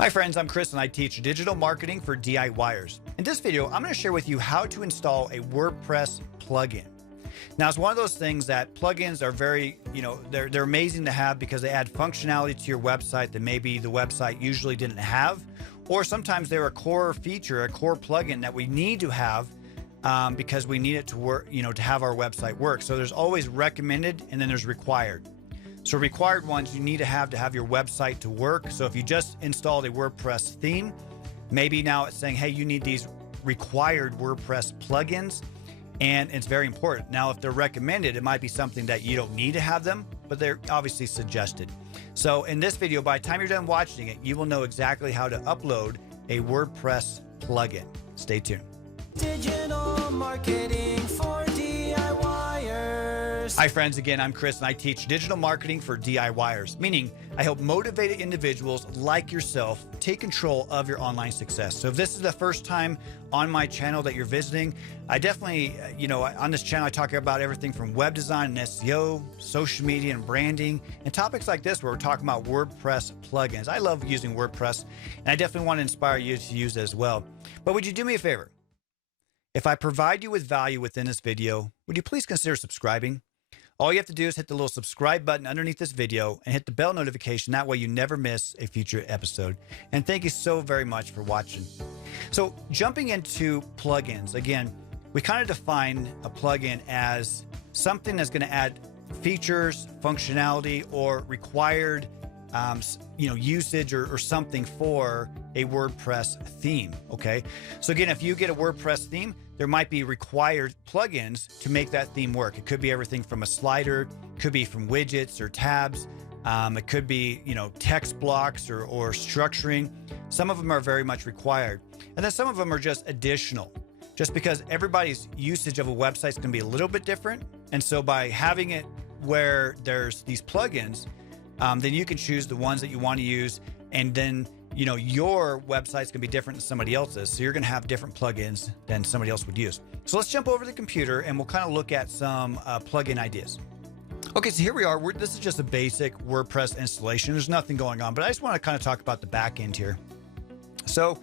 Hi friends, I'm Chris and I teach digital marketing for DIYers. In this video, I'm going to share with you how to install a WordPress plugin. Now, it's one of those things that plugins are very, they're amazing to have because they add functionality to your website that maybe the website usually didn't have, or sometimes they're a core feature, a core plugin that we need to have because we need it to work, to have our website work. So there's always recommended and then there's required. So required ones you need to have your website to work. So if you just installed a WordPress theme, maybe now it's saying, hey, you need these required WordPress plugins, and it's very important. Now, if they're recommended, it might be something that you don't need to have them, but they're obviously suggested. So in this video, by the time you're done watching it, you will know exactly how to upload a WordPress plugin. Stay tuned. Digital marketing for DIYers. Hi friends, again, I'm Chris and I teach digital marketing for DIYers, meaning I help motivated individuals like yourself take control of your online success. So if this is the first time on my channel that you're visiting, I definitely, on this channel, I talk about everything from web design and SEO, social media and branding, and topics like this where we're talking about WordPress plugins. I love using WordPress and I definitely want to inspire you to use it as well. But would you do me a favor? If I provide you with value within this video, would you please consider subscribing? All you have to do is hit the little subscribe button underneath this video and hit the bell notification. That way you never miss a future episode. And thank you so very much for watching. So jumping into plugins, again, we kind of define a plugin as something that's going to add features, functionality, or required usage or something for a WordPress theme. Okay. So again, if you get a WordPress theme, there might be required plugins to make that theme work. It could be everything from a slider, could be from widgets or tabs. It could be, text blocks or structuring. Some of them are very much required. And then some of them are just additional, just because everybody's usage of a website is going to be a little bit different. And so by having it where there's these plugins, then you can choose the ones that you want to use. And then, your website's gonna be different than somebody else's. So you're gonna have different plugins than somebody else would use. So let's jump over to the computer and we'll kind of look at some plugin ideas. Okay, so here we are. This is just a basic WordPress installation. There's nothing going on, but I just want to kind of talk about the back end here. So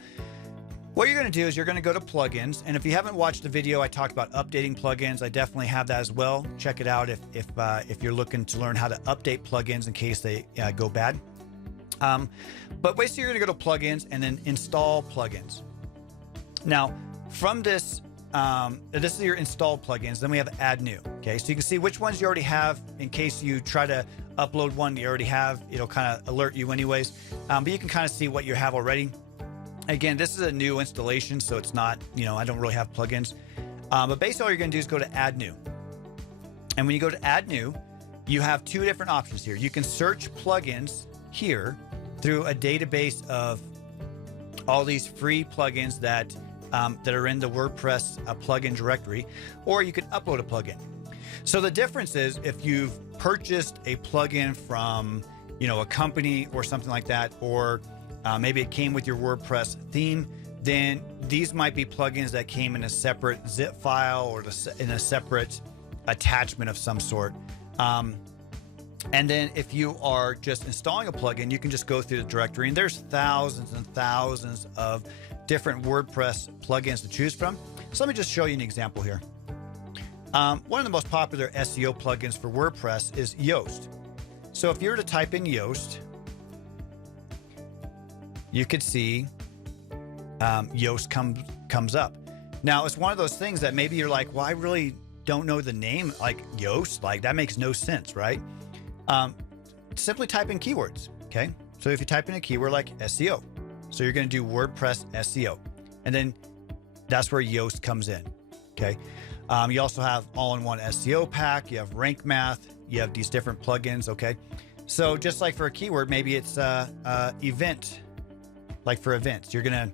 what you're going to do is you're going to go to plugins. And if you haven't watched the video, I talked about updating plugins. I definitely have that as well. Check it out if you're looking to learn how to update plugins in case they go bad. But basically you're going to go to plugins and then install plugins. Now from this, this is your installed plugins. Then we have add new. Okay. So you can see which ones you already have in case you try to upload one you already have, it'll kind of alert you anyways. But you can kind of see what you have already. Again, this is a new installation, so it's not, I don't really have plugins. But basically all you're going to do is go to add new. And when you go to add new, you have two different options here. You can search plugins here through a database of all these free plugins that are in the WordPress plugin directory, or you can upload a plugin. So the difference is if you've purchased a plugin from, a company or something like that, or maybe it came with your WordPress theme, then these might be plugins that came in a separate zip file or in a separate attachment of some sort. And then if you are just installing a plugin, you can just go through the directory and there's thousands and thousands of different WordPress plugins to choose from. So let me just show you an example here. One of the most popular SEO plugins for WordPress is Yoast. So if you were to type in Yoast, you could see Yoast comes up. Now it's one of those things that maybe you're like, well, I really don't know the name, like Yoast, like that makes no sense, right? Simply type in keywords. Okay. So if you type in a keyword like SEO, so you're going to do WordPress SEO, and then that's where Yoast comes in. Okay. You also have all-in-one SEO pack. You have rank math. You have these different plugins. Okay. So just like for a keyword, maybe it's event, like for events, you're going to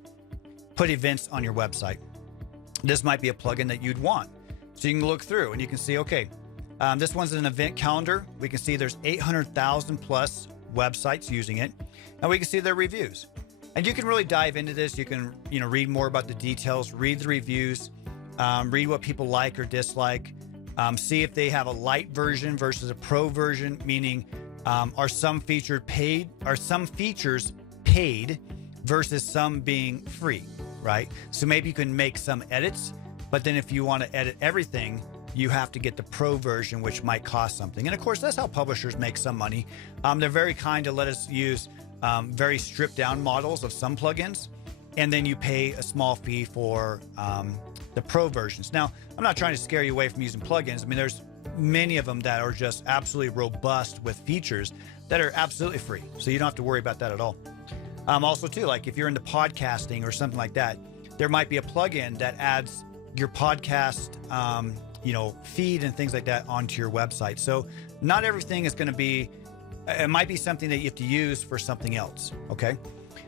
put events on your website. This might be a plugin that you'd want. So you can look through and you can see, okay, this one's an event calendar. We can see there's 800,000 plus websites using it, and we can see their reviews. And you can really dive into this. You can, read more about the details, read the reviews, read what people like or dislike, see if they have a light version versus a pro version, meaning are some features paid versus some being free, right? So maybe you can make some edits, but then if you want to edit everything, you have to get the pro version, which might cost something. And of course, that's how publishers make some money. They're very kind to let us use very stripped down models of some plugins, and then you pay a small fee for the pro versions. Now, I'm not trying to scare you away from using plugins. I mean, there's many of them that are just absolutely robust with features that are absolutely free. So you don't have to worry about that at all. Also too, like if you're into podcasting or something like that, there might be a plugin that adds your podcast, feed and things like that onto your website. So not everything is going to be, it might be something that you have to use for something else. Okay.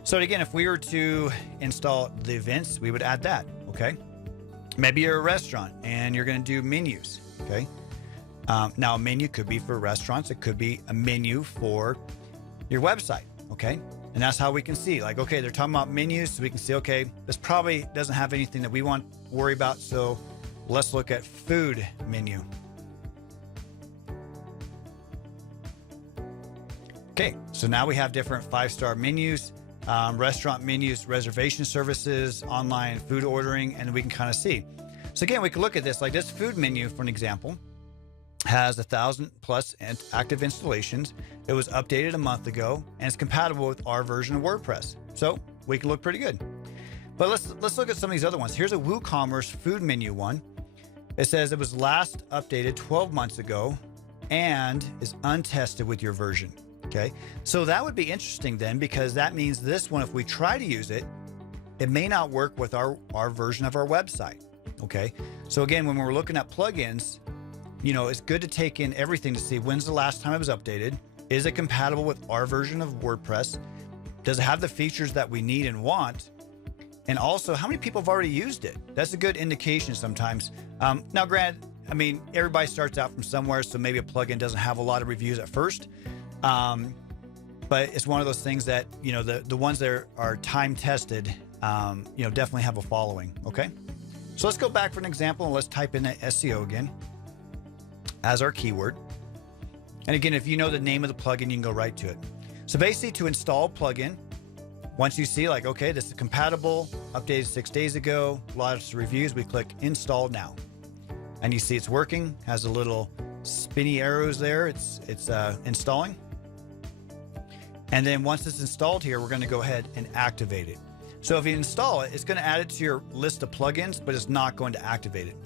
So again, if we were to install the events, we would add that. Okay. Maybe you're a restaurant and you're going to do menus. Okay. Now a menu could be for restaurants. It could be a menu for your website. Okay. And that's how we can see, like, okay, they're talking about menus. So we can see, okay, this probably doesn't have anything that we want to worry about. So let's look at food menu. Okay, so now we have different 5-star menus, restaurant menus, reservation services, online food ordering, and we can kind of see. So again, we can look at this, like this food menu, for an example, has 1,000+ active installations. It was updated a month ago, and it's compatible with our version of WordPress. So we can look pretty good. But let's look at some of these other ones. Here's a WooCommerce food menu one. It says it was last updated 12 months ago and is untested with your version. Okay, so that would be interesting then, because that means this one, if we try to use it, it may not work with our version of our website. Okay, so again, when we're looking at plugins, it's good to take in everything to see when's the last time it was updated. Is it compatible with our version of WordPress? Does it have the features that we need and want? And also, how many people have already used it? That's a good indication sometimes. Now, granted, I mean, everybody starts out from somewhere, so maybe a plugin doesn't have a lot of reviews at first. But it's one of those things that, the ones that are time tested, definitely have a following. Okay. So let's go back for an example and let's type in SEO again as our keyword. And again, if you know the name of the plugin, you can go right to it. So basically, to install a plugin, once you see like, okay, this is compatible, updated 6 days ago, lots of reviews, we click install now. And you see it's working, has a little spinny arrows there. It's installing. And then once it's installed here, we're going to go ahead and activate it. So if you install it, it's going to add it to your list of plugins, but it's not going to activate it.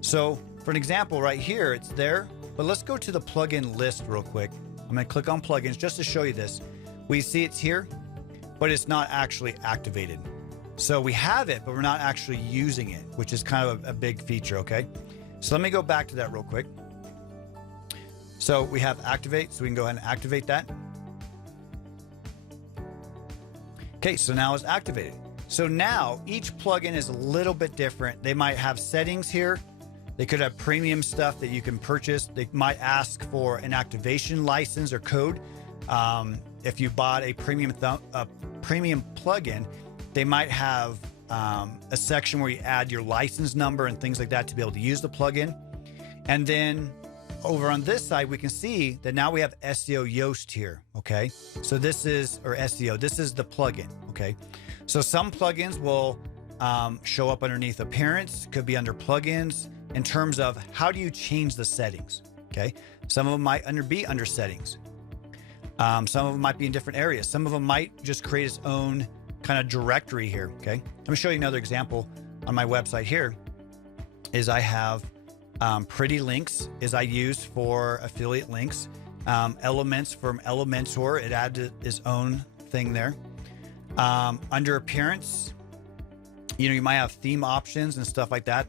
So for an example right here, it's there, but let's go to the plugin list real quick. I'm going to click on plugins just to show you this. We see it's here, but it's not actually activated. So we have it, but we're not actually using it, which is kind of a big feature. Okay. So let me go back to that real quick. So we have activate, so we can go ahead and activate that. Okay, so now it's activated. So now each plugin is a little bit different. They might have settings here. They could have premium stuff that you can purchase. They might ask for an activation license or code. If you bought a premium plugin, they might have a section where you add your license number and things like that to be able to use the plugin. And then over on this side, we can see that now we have SEO Yoast here. Okay, so this is, or SEO, this is the plugin. Okay, so some plugins will show up underneath appearance, could be under plugins, in terms of how do you change the settings. Okay, some of them might be under settings. Some of them might be in different areas. Some of them might just create its own kind of directory here. Okay, let me show you another example on my website here. Is I have pretty links is I use for affiliate links. Elements from Elementor, it added its own thing there. Under appearance, you might have theme options and stuff like that.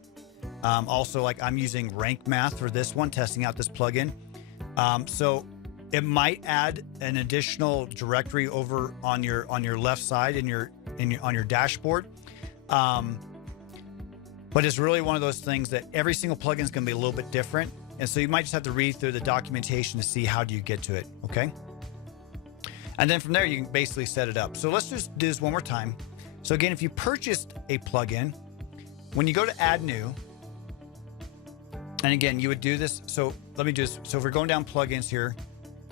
Also, like I'm using rank math for this one, testing out this plugin. So it might add an additional directory over on your left side on your dashboard. But it's really one of those things that every single plugin is going to be a little bit different. And so you might just have to read through the documentation to see how do you get to it. Okay. And then from there, you can basically set it up. So let's just do this one more time. So again, if you purchased a plugin, when you go to add new, and again, you would do this. So let me just, so if we're going down plugins here,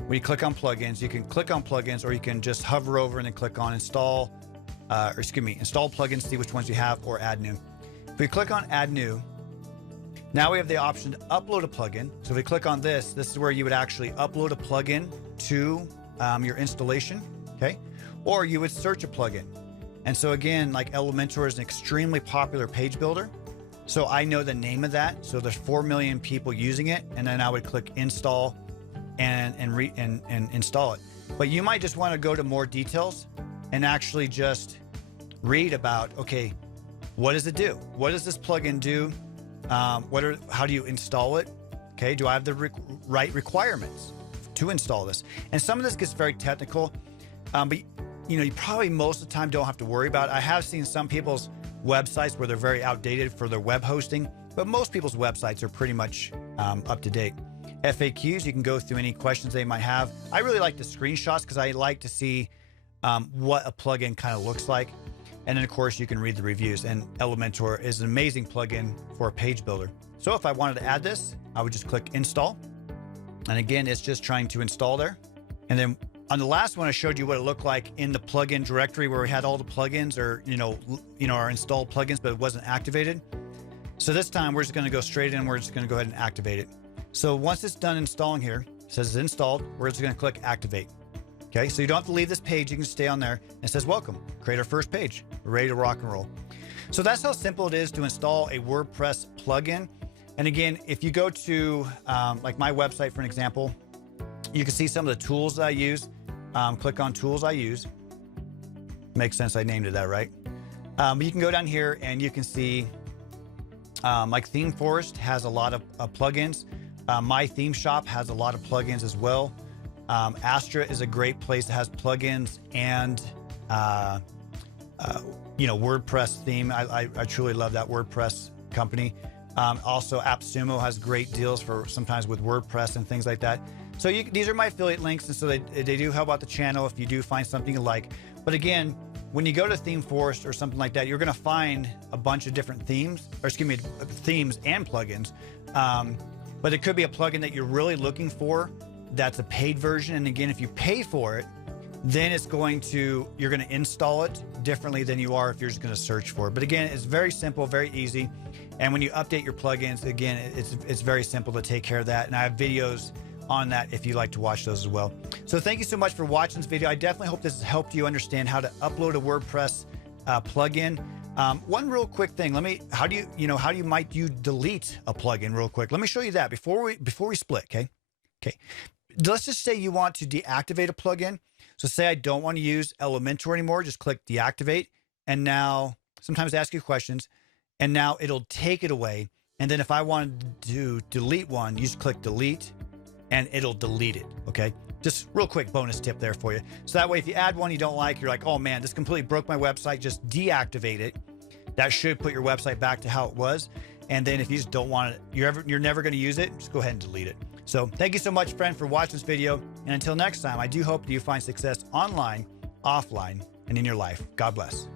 when you click on plugins, you can click on plugins, or you can just hover over and then click on install install plugins, see which ones you have, or add new. If we click on add new, now we have the option to upload a plugin. So if we click on this is where you would actually upload a plugin to your installation, okay? Or you would search a plugin. And so again, like Elementor is an extremely popular page builder. So I know the name of that. So there's 4 million people using it. And then I would click install and install it. But you might just want to go to more details and actually just read about, okay, what does it do? What does this plugin do? How do you install it? Okay, do I have the right requirements to install this? And some of this gets very technical, but you probably most of the time don't have to worry about it. I have seen some people's websites where they're very outdated for their web hosting, but most people's websites are pretty much up to date. FAQs, you can go through any questions they might have. I really like the screenshots because I like to see what a plugin kind of looks like. And then of course you can read the reviews, and Elementor is an amazing plugin for a page builder. So if I wanted to add this, I would just click install. And again, it's just trying to install there. And then on the last one, I showed you what it looked like in the plugin directory where we had all the plugins or, our installed plugins, but it wasn't activated. So this time we're just going to go straight in. We're just going to go ahead and activate it. So once it's done installing here, it says it's installed. We're just going to click activate. Okay, so you don't have to leave this page. You can stay on there. It says, welcome, create our first page. We're ready to rock and roll. So that's how simple it is to install a WordPress plugin. And again, if you go to like my website, for an example, you can see some of the tools that I use. Click on tools I use. Makes sense, I named it that, right? But you can go down here and you can see like ThemeForest has a lot of plugins. 𝗦𝗽liche has a lot of plugins as well. Astra is a great place that has plugins and WordPress theme. I truly love that WordPress company. Also AppSumo has great deals for sometimes with WordPress and things like that. So these are my affiliate links, and so they do help out the channel if you do find something you like. But again, when you go to ThemeForest or something like that, you're going to find a bunch of different themes, or themes and plugins. But it could be a plugin that you're really looking for that's a paid version. And again, if you pay for it, then you're going to install it differently than you are if you're just going to search for it. But again, it's very simple, very easy. And when you update your plugins, again, it's very simple to take care of that. And I have videos on that if you like to watch those as well. So thank you so much for watching this video. I definitely hope this has helped you understand how to upload a WordPress plugin. One real quick thing, how do you delete a plugin real quick? Let me show you that before we split, okay? Okay. Let's just say you want to deactivate a plugin. So say I don't want to use Elementor anymore, just click deactivate. And now sometimes ask you questions, and now it'll take it away. And then if I wanted to delete one, you just click delete and it'll delete it. Okay. Just real quick bonus tip there for you. So that way, if you add one you don't like, you're like, oh man, this completely broke my website, just deactivate it. That should put your website back to how it was. And then if you just don't want it, you're never going to use it, just go ahead and delete it. So thank you so much, friend, for watching this video. And until next time, I do hope that you find success online, offline, and in your life. God bless.